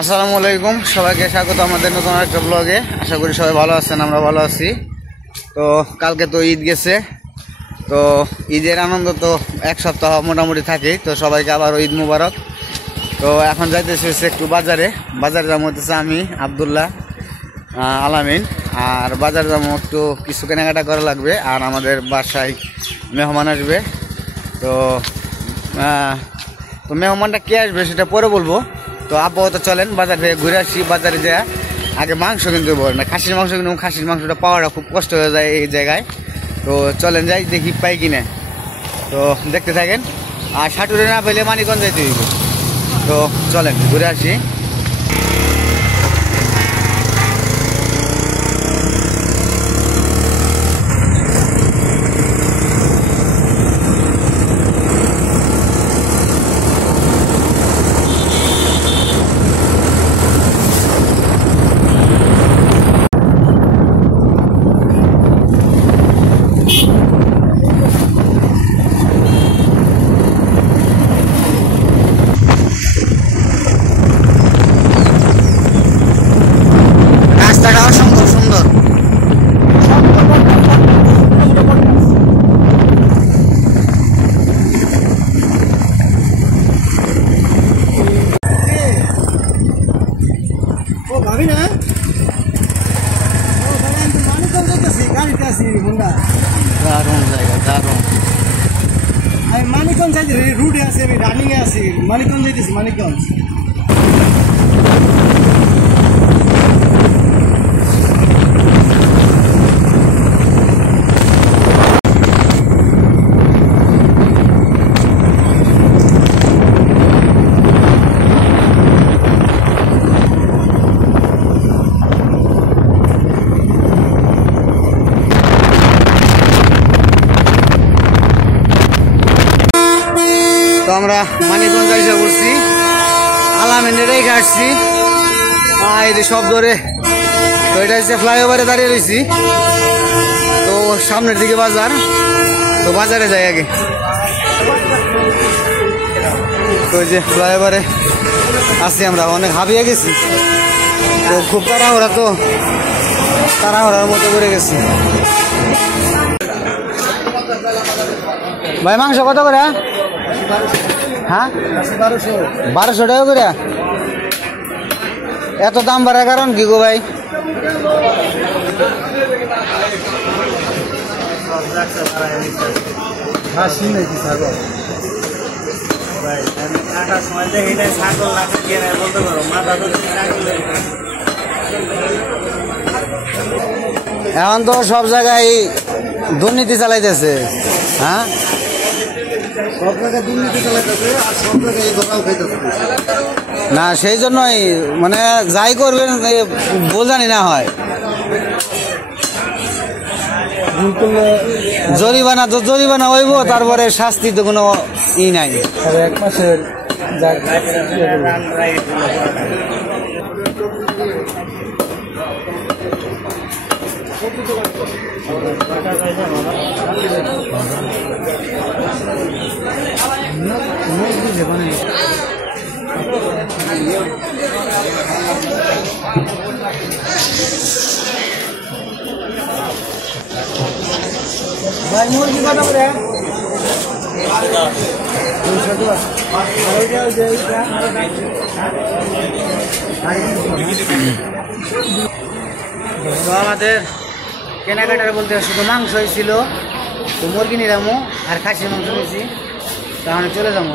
আসসালামু আলাইকুম, সবাইকে স্বাগত আমাদের নতুন একটা ব্লগে। আশা করি সবাই ভালো আছেন, আমরা ভালো আছি। তো কালকে তো ঈদ গেছে, তো ঈদের আনন্দ তো এক সপ্তাহ মোটামুটি থাকে। তো সবাইকে আবারও ঈদ মুবারক। তো এখন যাইতেছি একটু বাজারে যাবো হচ্ছে আমি, আবদুল্লাহ, আলামিন। আর বাজার যাবো, একটু কিছু কেনাকাটা করা লাগবে। আর আমাদের বাসায় মেহমান আসবে। তো মেহমানটা কে আসবে সেটা পরে বলবো। তো আপাতত চলেন বাজার থেকে ঘুরে আসি। বাজারে যা আগে মাংস কিনতে পারে না, খাসির মাংস কিন্তু খাসির মাংসটা পাওয়াটা খুব কষ্ট হয়ে যায় এই জায়গায়। তো চলেন যাই, দেখি পাই কিনে। তো দেখতে থাকেন। আর সাটুরে না পেলে মানিকগঞ্জ যাইতে হইব। তো চলেন ঘুরে আসি। মানিকগঞ্জ রুটে আছে, আমি রানিংয়ে আছি। মানিকগঞ্জ যাইতেছি, মানিকগঞ্জ। আমরা মানিকগঞ্জ এসে পড়ছি, আলামিনের রেখে আসছি। এই সব ধরে তো এটা হচ্ছে ফ্লাইওভারে দাঁড়িয়ে রয়েছি। তো সামনের দিকে বাজার, তো বাজারে যাই আগে। তো ওই যে ফ্লাইওভারে আসছি, আমরা অনেক হাবিয়ে গেছি। তো খুব তাড়াহুড়ার মতো করে গেছি। ভাই মাংস কত করে? হ্যাঁ, 1200 টাকা করে। এত দাম বাড়ার কারণ কি গো ভাই? এখন তো সব জায়গায় দুর্নীতি চালাইতেছে। হ্যাঁ, সব জায়গায় দুর্নীতি চালাইতেছে আর সব জায়গায় দোকান খাইতেছে না, সেই জন্যই মানে যাই করবেন বোঝানি না হয়। জরিমানা হইব, তারপরে শাস্তি তো কোনো ই নাই। 1 মাসের ভাই মুরগি কত করে? 200 টাকা। তো আমাদের কেনাকাটার বলতে শুধু মাংস হয়েছিল। তো মুরগি নিলামো আর খাসির মাংস নিয়েছি। তাহলে চলে যাবো।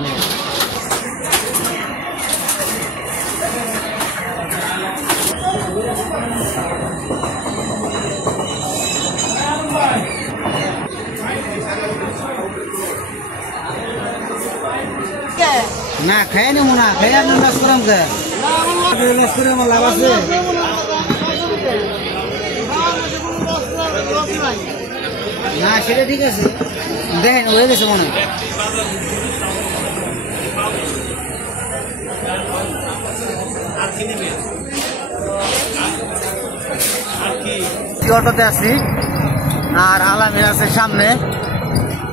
না খাই নেবো না, খাই আপনার লস করাম কে? লস করে আমার লাভ আছে? না সেটা ঠিক আছে, দেখেন হয়ে গেছে মনে হয়। অটোতে আছি আর আলামিন আছে সামনে।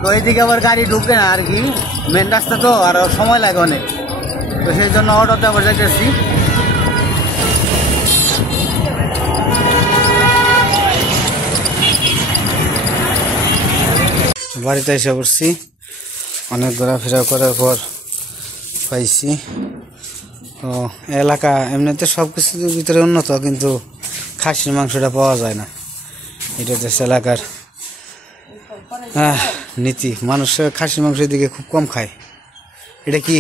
তো এইদিকে আবার গাড়ি ঢুকে না আর কি, মেন রাস্তা তো আর সময় লাগে অনেক। তো সেই জন্য অটোতে আবার যাইতেছি। বাড়িতে এসে পড়ছি, অনেক ঘোরাফেরা করার পর পাইছি। তো এলাকা এমনিতে সব কিছুর ভিতরে উন্নত, কিন্তু খাসির মাংসটা পাওয়া যায় না। এটা হচ্ছে এলাকার নীতি। মানুষ খাসির মাংসের দিকে খুব কম খায়। এটা কি?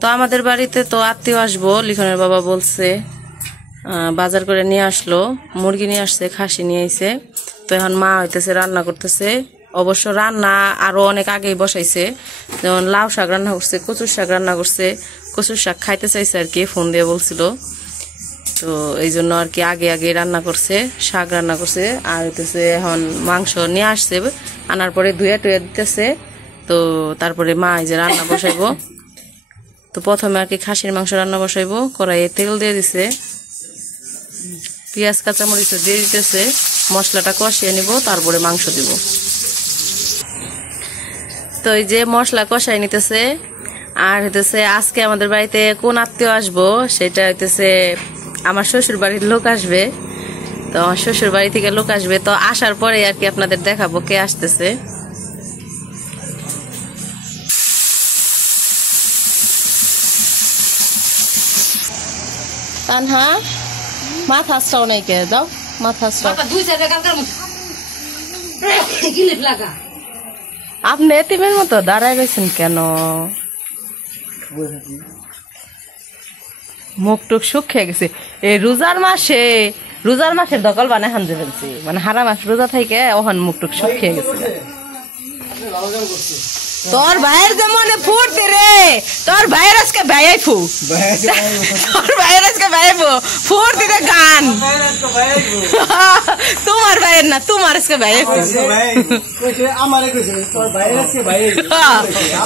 তো আমাদের বাড়িতে তো আত্মীয় আসবো, লিখনের বাবা বলছে বাজার করে নিয়ে আসলো, মুরগি নিয়ে আসছে, খাসি নিয়ে আইছে। তো এখন মা হইতেছে রান্না করতেছে। অবশ্য রান্না আরো অনেক আগেই বসাইছে, যেমন লাউ শাক রান্না করছে, কচুর শাক রান্না করছে। কচুর শাক খাইতে চাইছে আর কি, ফোন দিয়ে বলছিল। তো এই জন্য আর কি আগে আগে রান্না করছে, শাক রান্না করছে। আর হইতেছে এখন মাংস নিয়ে আসছে, আনার পরে ধুয়ে টুয়ে দিতেছে। তো তারপরে মা এই যে রান্না বসাইবো। তো প্রথমে আর কি খাসির মাংস রান্না বসাইবো, কড়াইয়ে তেল দিয়ে দিছে, পেঁয়াজ কাঁচামরিচ দিয়ে দিতেছে, মশলাটা কষিয়ে নিব, তারপরে মাংস দিব। তো এই যে মশলা কষাই নিতেছে। আর হইতেছে আজকে আমাদের বাড়িতে কোন আত্মীয় আসবো, সেটা হইতেছে আমার শ্বশুর বাড়ির লোক আসবে। তো আমার শ্বশুর বাড়ি থেকে লোক আসবে, তো আসার পরে আর কি আপনাদের দেখাবো কে আসতেছে। তানহা মাথা আসটাও নাই কে দাও, মাথা আসটাও আপনি এতিমের মতো দাঁড়ায় গেছেন কেন? মুখ টুক শুকিয়ে গেছে এই রোজার মাসের দখল বানায় হান ফেলছি, মানে হারা মাস রোজা থেকে ওখান মুখ টুক শুকিয়ে গেছে। তোর ভাইয়ের যেমন ফুটতে রে, তোর ভাইয়ের আজকে ভাইয়াইফু, তোর ভাইয়ের আজকে ভাইয়াইফু ফুটতে রে গান। তোমার ভাইয়ের না, তোমার আজকে ভাইয়াইফু,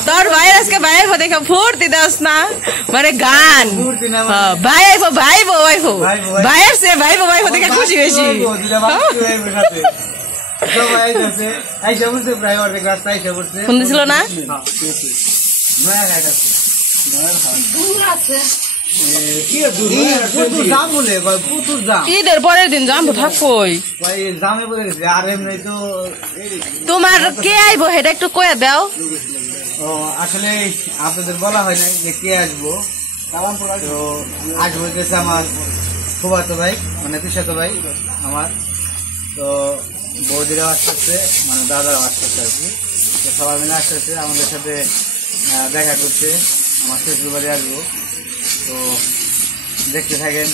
তোর ভাইয়ের আজকে ভাইয়াইফু দেখে ফুটতে দাস না, মানে গান ভাইয়াইফু ভাইবো ভাইফু, ভাইয়ের সে ভাইবো ভাইফু দেখে খুশি বেশি। ফোন দিছিল না? ঈদের পরের দিন যাবো থাকোই। তোমার কে আইবো সেটা একটু কয়ে দাও। আসলে আপনাদের বলা হয় নাই যে কে আসবো। তো আজ হইতেছে আমার ফুফাতো ভাই, মানে পিসাতো ভাই আমার। তো বৌদিরাও আসতেছে, মানে দাদারাও আসতেছে আর কি। তো সবাই মিলে আসতেছে আমাদের সাথে দেখা করতে, আমার শ্বশুর বাড়ি আসবো। তো দেখতে থাকেন,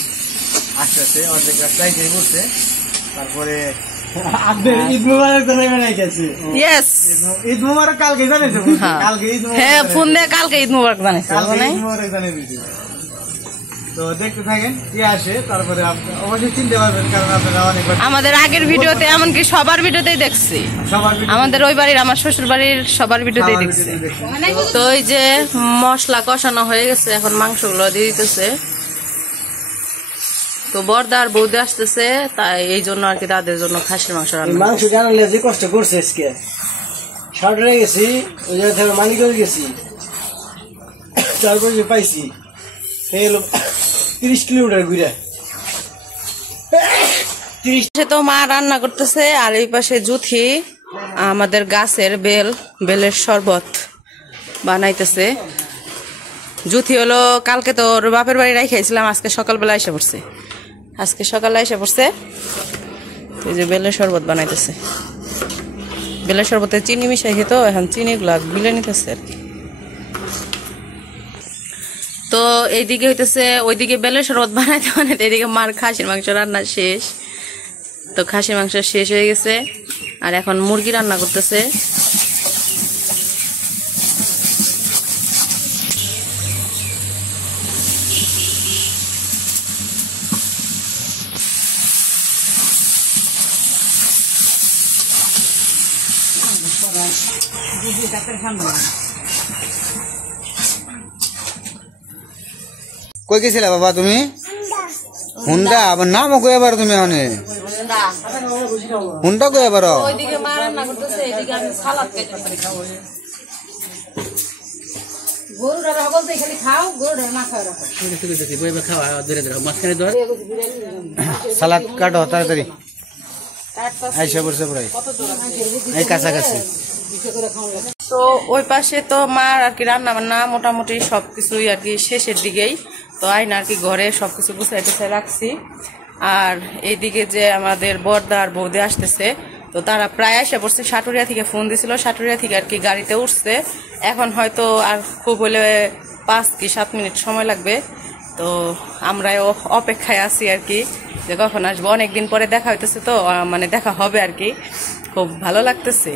আসতেছে অর্ধেক রাস্তায় গিয়ে করছে। তারপরে ঈদ মুবারক কালকে জানিয়েছে, কালকে ঈদ হ্যাঁ ফোন দিয়ে কালকে ঈদ মুবারক জানিয়েছে। তো দেখতে থাকেন কি আসে, তারপরে অবশ্যই চিনতে পারবেন, কারণ আপনারা অনেকবার আমাদের আগের ভিডিওতে, এমনকি সবার ভিডিওতেই দেখছি, আমাদের ওই বাড়ির আমার শ্বশুর বাড়ির সবার ভিডিওতেই দেখছি। তো এই যে মশলা কষানো হয়ে গেছে, এখন মাংসগুলো দিয়ে দিতেছে। তো বর্দা আর বৌদি আসতেছে, তাই এই জন্য আর কি তাদের জন্য খাসির মাংস রান্না। মাংস জানালে যে কষ্ট করছে আজকে, সাড়ে গেছি ওই জায়গা থেকে মানিকগঞ্জ গেছি, তারপর যে পাইছি 30 কিলোমিটার ঘুরে। তো মা রান্না করতেছে, আর এই পাশে জুথি আমাদের গাছের বেলের শরবত বানাইতেছে। জুথি হলো কালকে তো ওর বাপের বাড়ি রাখাইছিলাম, আজকে সকালবেলা এসে পড়ছে, আজকে সকালে এসে পড়ছে। এই যে বেলের শরবত বানাইতেছে, বেলের শরবতে চিনি মিশাইছে, তো এখন চিনিগুলা গুলে নিতেছে আর কি। তো এইদিকে হইতেছে, ওইদিকে বেলের শরবত বানাইতে বানাইতে এইদিকে মার খাসির মাংস রান্না শেষ। তো খাসির মাংস শেষ হয়ে গেছে, আর এখন মুরগি রান্না করতেছে। কই গেছিলে বাবা তুমি? হুন্ডা আবার নামও কয়ে পারো তুমি? অনে হুন্ডা কয়ে পারো? ওইদিকে মা রান্না করতেছে, এদিকে আমি সালাদ খাইতেছি। সালাদ কাটো তাড়াতাড়ি। আইসা পড়ছে প্রায় এই কাছাকাছি। তো ওই পাশে তো মার আর কি রান্না বান্না মোটামুটি সবকিছুই আর কি শেষের দিকেই। তো আইন আর কি ঘরে সবকিছু গুছাই টুছাই রাখছি। আর এইদিকে যে আমাদের বর্দা আর বৌদি আসতেছে, তো তারা প্রায় এসে পড়ছে। সাটুরিয়া থেকে ফোন দিছিল, সাটুরিয়া থেকে আর কি গাড়িতে উঠছে। এখন হয়তো আর খুব হলে 5 কি 7 মিনিট সময় লাগবে। তো আমরাও অপেক্ষায় আছি আর কি যে কখন আসবো। অনেকদিন পরে দেখা হইতেছে, তো মানে দেখা হবে আর কি। খুব ভালো লাগতেছে,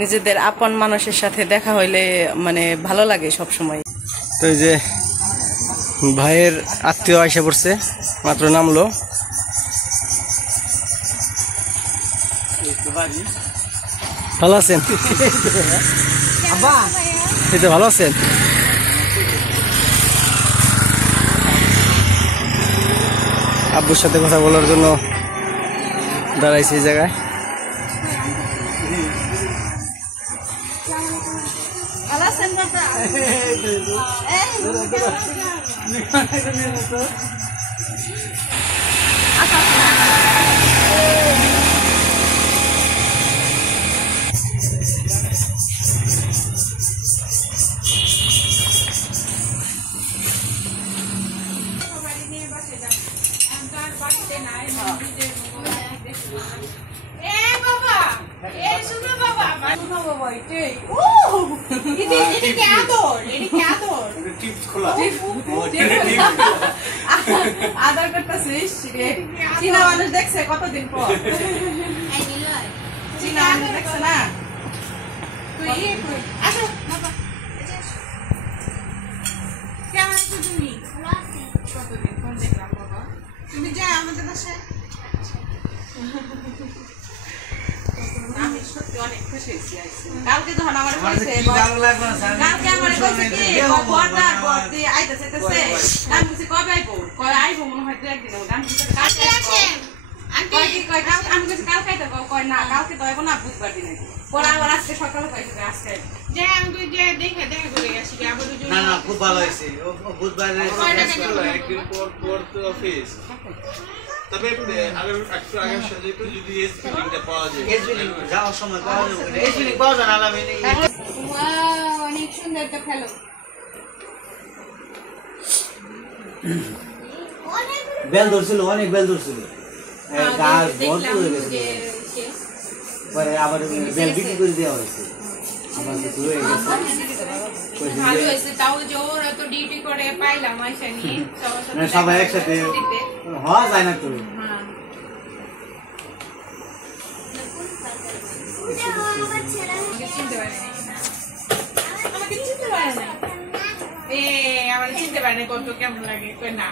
নিজেদের আপন মানুষের সাথে দেখা হইলে মানে ভালো লাগে সব সময়। তো এই যে ভাইয়ের আত্মীয় আইসা পড়ছে, মাত্র নামলো। ভালো আছেন? এই তো ভালো আছেন? আব্বুর সাথে কথা বলার জন্য দাঁড়াইছি এই জায়গায়। আধার করতেছিস চীনা মানুষ দেখছে কতদিন পর, চীনা মানুষ দেখছে না। কেমন আছো তুমি? কতদিন ফোন দেখলাম বাবা। তুমি যাও আমাদের বাসায়। আমি সত্যি অনেক খুশি হয়েছি। কালকে যখন আমার কালকে আমার বর্দা বর্দি আইতেছে, আমি বলছি কবে আইবো, কয় আইবো মনে হয় 2 একদিন। আমি বলছি কালকে আইতে, কয় না কালকে তো আইবো না, বুধবার দিন আইবো। পরে আবার আজকে সকালে কয়েছে আজকে যে আমি যে দেখে দেখা করে আসি আবার। না না খুব ভালো হয়েছে, বুধবার একদিন পর তো অফিস। তবে আগে একটু আগে সাথে একটু যদি এসপিটা পাওয়া যায়, এসবিলি যাওয়ার সময় পাওয়া যাবে, এসবিলি পাওয়া যায় না আলামে নেই। ওয়াও, অনেক সুন্দর তো খেলো। বেল ধরছিল, অনেক বেল ধরছিল, গাছ ভরপুর হয়ে গেছে। পরে আবার বেল বিক্রি করে দেওয়া হয়েছে, আবার কিছু হয়ে গেছে। ভালো হয়েছে, তাও যে ওরা তো ডিউটি করে পাইলাম আইসা নিয়ে সবাই একসাথে হওয়া যায় না তো। চিনতে পারে না, আমাকে চিনতে পারে না। আমার চিনতে পারে না কত কেমন লাগে, কই না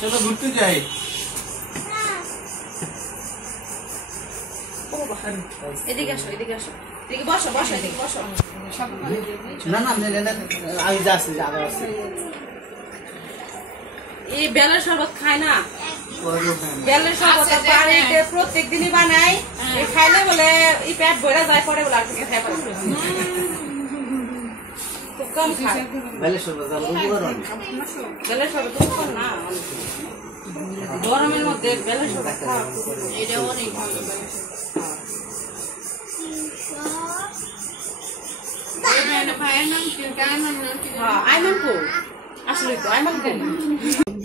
চলো ঘুরতে যাই। এদিকে আসো, এদিকে আসো, এদিকে বসো, বসো, এদিকে বসো। না না আমি যাচ্ছি, আবার আসছি। এই বেলের শরবত খায় না, বেলের শরবত বাড়িতে প্রত্যেক দিনই বানাই। এই খাইলে বলে এই পেট ভরে যায়, পরে বলে আর থেকে খাই পারে খুব কম খায়। বেলের শরবত উপকার অনেক। বেলের শরবত উপকার না, গরমের মধ্যে বেলের শরবত খাওয়া এটা অনেক ভালো।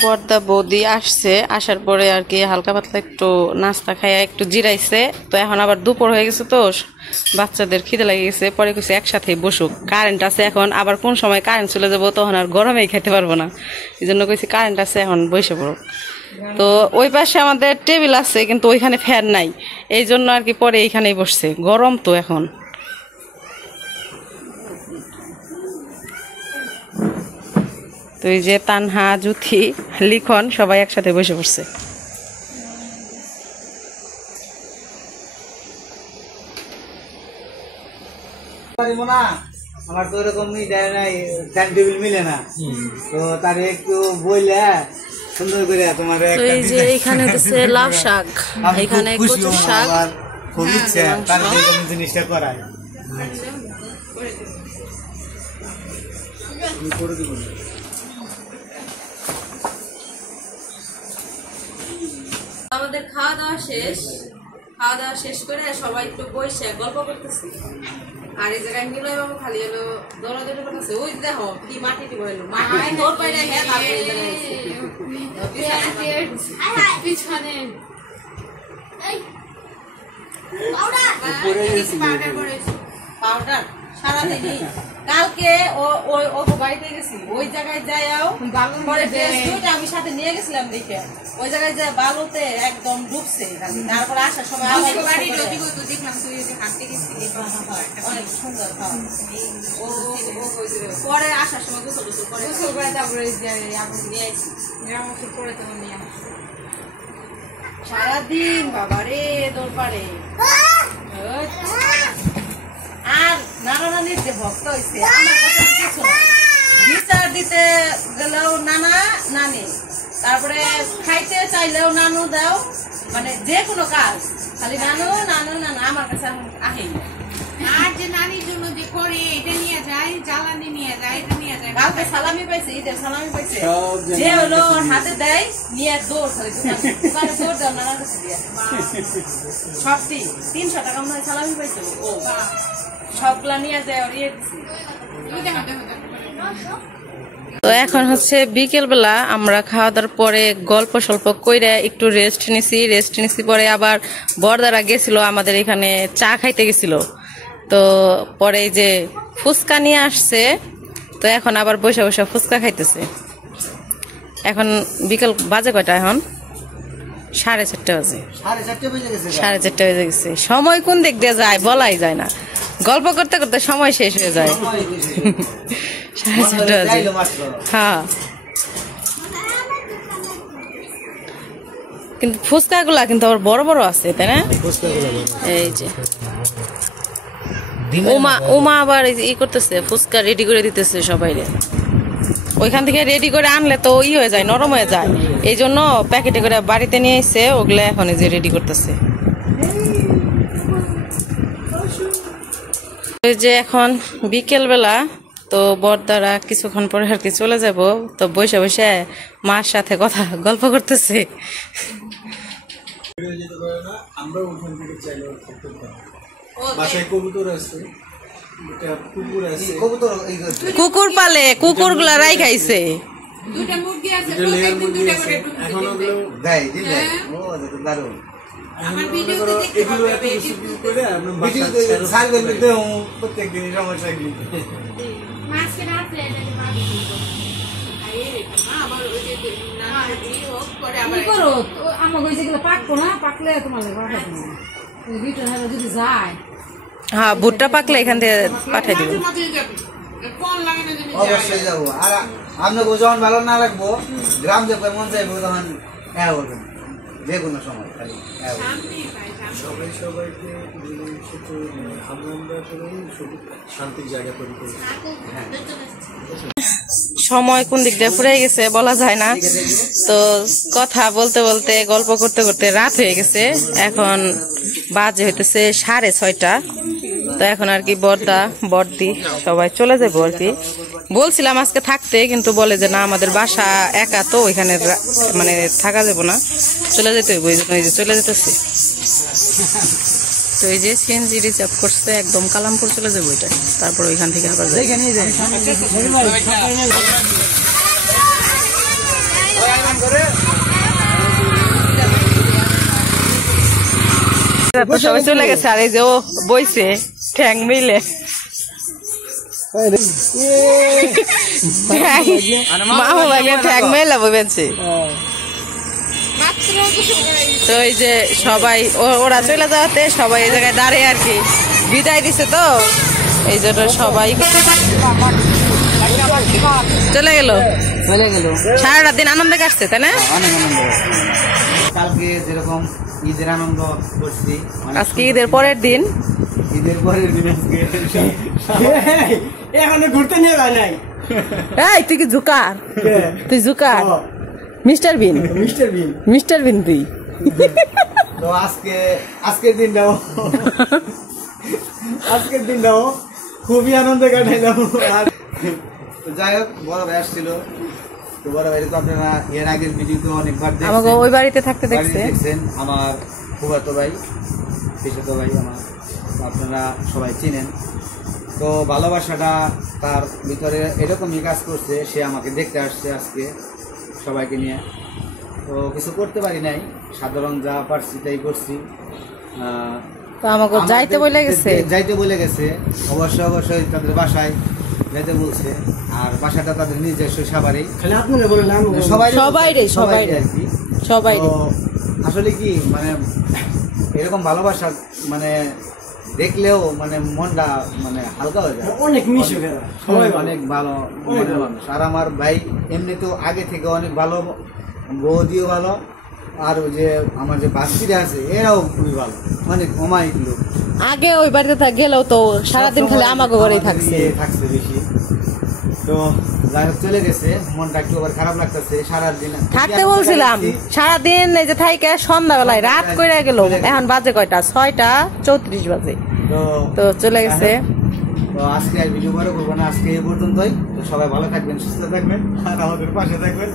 বর্দা বৌদি আসছে, আসার পরে আর কি হালকা পাতলা একটু নাস্তা খাইয়া একটু জিরাইছে। তো এখন আবার দুপুর হয়ে গেছে, তো বাচ্চাদের খিদে লেগে গেছে। পরে কিছু একসাথে বসুক, কারেন্ট আছে এখন, আবার কোন সময় কারেন্ট চলে যাবো তখন আর গরমেই খেতে পারবো না। এই জন্য কইছি কারেন্ট আছে এখন বসে পড়ো। তো ওই পাশে আমাদের টেবিল আছে, কিন্তু ওইখানে ফ্যান নাই, এই জন্য আর কি পরে এইখানেই বসছে। গরম তো এখন। তো এই যে তানহা, জুথি, লিখন সবাই একসাথে বসে পড়ছে। আমার তো এরকম টাইম টেবিল মিলে না, তো তার একটু বইলে সুন্দর করে তোমার। তো এই যে এখানে হচ্ছে লাউ শাক, এখানে কচু শাক, খুব ইচ্ছে তার জিনিসটা করায়। আমাদের খাওয়া দাওয়া শেষ, খাওয়া দাওয়া শেষ করে সবাই একটু বসে গল্প করতেছি। আর এই জায়গায় নিলয় বাবু খালি হলো দৌড়াদৌড়ি করতেছে। ওই দেখো কি মাটি টিপ হইলো, মাটি তোর পাইলে হ্যাঁ তারপরে এই জায়গায় পিছনে পাউডার সারাদিনই। কালকে ও বাড়িতে গেছি, ওই জায়গায় যাইও পরে ড্রেসটা আমি সাথে নিয়ে গেছিলাম দেখে, ওই জায়গায় যায় বালুতে একদম ডুবছে। তারপরে আসার সময় অনেক সুন্দর, পরে আসার সময় গোসল করে তারপরে নিয়ে আসি। সারাদিন বাবারে দৌড় পারে। আর নানা নানির যে ভক্ত হয়েছে আমার কাছে কিছু না, বিচার দিতে গেলেও নানা নানি, তারপরে খাইতে চাইলেও নানু দাও, মানে যে কোনো কাজ খালি নানু নানু নানা, আমার কাছে আহেই। আর যে নানির জন্য যে করে এটা নিয়ে যায়, জ্বালানি নিয়ে যায়, এটা নিয়ে যায়। কালকে সালামি পাইছে, ঈদের সালামি পাইছে, যে হলো ওর হাতে দেয় নিয়ে দৌড় খালি দোকানে দৌড় দাও নানার কাছে দিয়ে সবটি 300 টাকা মনে হয় সালামি পাইছে। ও সবগুলা নিয়ে যায় ওর ইয়ে দিছি। তো এখন হচ্ছে বিকেল বেলা, আমরা খাওয়া দাওয়ার পরে গল্প স্বল্প কইরা একটু রেস্ট নিছি পরে আবার বড়দারা গেছিল আমাদের এখানে চা খাইতে গেছিল। তো পরে এই যে ফুচকা নিয়ে আসছে, তো এখন আবার বসে বসে ফুচকা খাইতেছে। এখন বিকেল বাজে কয়টা? এখন 4:30 বাজে। 4:30 বেজে গেছে। সময় কোন দিক দিয়ে যায় বলাই যায় না, গল্প করতে করতে সময় শেষ হয়ে যায়। 4:30 বাজে। হ্যাঁ, কিন্তু ফুচকা গুলা কিন্তু আবার বড় বড় আছে, তাই না? এই যে উমা আবার ই করতেছে, ফুচকা রেডি করে দিতেছে সবাই। ওইখান থেকে রেডি করে আনলে তো ই হয়ে যায়, নরম হয়ে যায়, এই জন্য প্যাকেটে করে বাড়িতে নিয়ে এসে ওগুলো এখন এই যে রেডি করতেছে। ওই যে এখন বিকেল বেলা, তো বড়দারা কিছুক্ষণ পরে আর কি চলে যাব, তো বসে বসে মার সাথে কথা গল্প করতেছে। আমরা ওখান থেকে চাইলে বাসায় কবুতর আছে, কুকুর পালে, কুকুর গুলা রাই খাইছে। দুটা মুরগি আছে, প্রত্যেকদিন দুটা করে এখন ওগুলো আমার ভিডিওতে দেখতে পাবে। প্রত্যেকদিনই সমস্যা কি মাছকে রাখলে আবার ওই যে কি করো আমার ওই যেগুলো পাকবো না, পাকলে তোমাদের পাঠাবো না, রিটার্ন হলে যদি যায়। হ্যাঁ, ভুট্টা পাকলে এখান থেকে পাঠাই দিব। অবশ্যই যাবো। আর আপনাকে যখন ভালো না রাখবো, গ্রাম যখন মন চাইবো তখন হ্যাঁ বলবেন, যে কোনো সময় খালি হ্যাঁ সবাই সবাইকে আমরা শান্তির জায়গা তৈরি করি। সময় কোন দিক দিয়ে ফুরে গেছে বলা যায় না। তো কথা বলতে বলতে গল্প করতে করতে রাত হয়ে গেছে, এখন বাজে হইতেছে 6:30। তো এখন আর কি বড়দা বড়দি সবাই চলে যাবো আর কি। বলছিলাম আজকে থাকতে, কিন্তু বলে যে না আমাদের বাসা একা, তো ওইখানে মানে থাকা যাবো না, চলে যেতে হইব, এই জন্য এই যে চলে যেতেছি। তো এই যে সিএনজি রিজার্ভ করছে, একদম কালামপুর চলে যাবো এটা, তারপর ওইখান থেকে আবার যাই। সবাই চলে গেছে, আর এই যে ও বইছে ঠ্যাং মিলে, মামু ভাগে ঠ্যাং মেলা বইছে। তো এই যে সবাই ওরা চলে যাওয়াতে সবাই এই জায়গায় দাঁড়িয়ে আর কি বিদায় দিছে, তো এই জন্য সবাই চলে গেল। সারাটা দিন আনন্দে কাটছে, তাই না? অনেক আনন্দ। কালকে যেরকম ঈদের আনন্দ করছি, আজকে ঈদের পরের দিন, ঈদের পরের দিন আজকে এখনো ঘুরতে নিয়ে যায় নাই। এই তুই কি জুকার, তুই জুকার মিস্টার বিন, মিস্টার বিন তুই। তো আজকের দিনটাও খুবই আনন্দে কাটাইলাম। আর যাই হোক, বড় ভাই আসছিল, তো বড় ভাই তো আপনারা এর আগের ভিডিওতে অনেকবার আমাকে ওই বাড়িতে থাকতে দেখছেন। আমার ফুফাতো ভাই পিসাতো ভাই আমার, তো আপনারা সবাই চিনেন। তো ভালোবাসাটা তার ভিতরে এরকমই কাজ করছে, সে আমাকে দেখতে আসছে আজকে সবাইকে নিয়ে। তো কিছু করতে পারি নাই, সাধারণ যা পারছি তাই করছি। তো আমাকে যাইতে বলে গেছে, যাইতে বলে গেছে, অবশ্যই তাদের বাসায় যাইতে বলছে। আর বাসাটা তাদের নিজস্ব সাভারেই, খালি আপনারা বলেন সবাই সবাই আর কি। সবাই তো আসলে কি মানে এরকম ভালোবাসা মানে দেখলেও মানে মনটা মানে হালকা হয়ে যায়। অনেক মিশুক এরা, সবাই অনেক ভালো মনের মানুষ। আর আমার ভাই এমনিতেও আগে থেকে অনেক ভালো, বৌদিও ভালো, আর ওই যে আমার যে বাচ্চিরা আছে এরাও খুবই ভালো, অনেক অমায়িক লোক। আগে ওই বাড়িতে গেলেও তো সারাদিন খালি আমাকে ঘরেই থাকছে বেশি। তো যাই হোক চলে গেছে, মনটা একটু আবার খারাপ লাগতেছে। সারাদিন থাকতে বলছিলাম, সারাদিন এই যে থাইকে সন্ধ্যাবেলায় রাত কইরা গেল, এখন বাজে কয়টা? 6:34 বাজে। তো চলে গেছে। তো আজকে আর ভিডিও বড় করবো না, আজকে এই পর্যন্তই। তো সবাই ভালো থাকবেন, সুস্থ থাকবেন, আর আমাদের পাশে থাকবেন।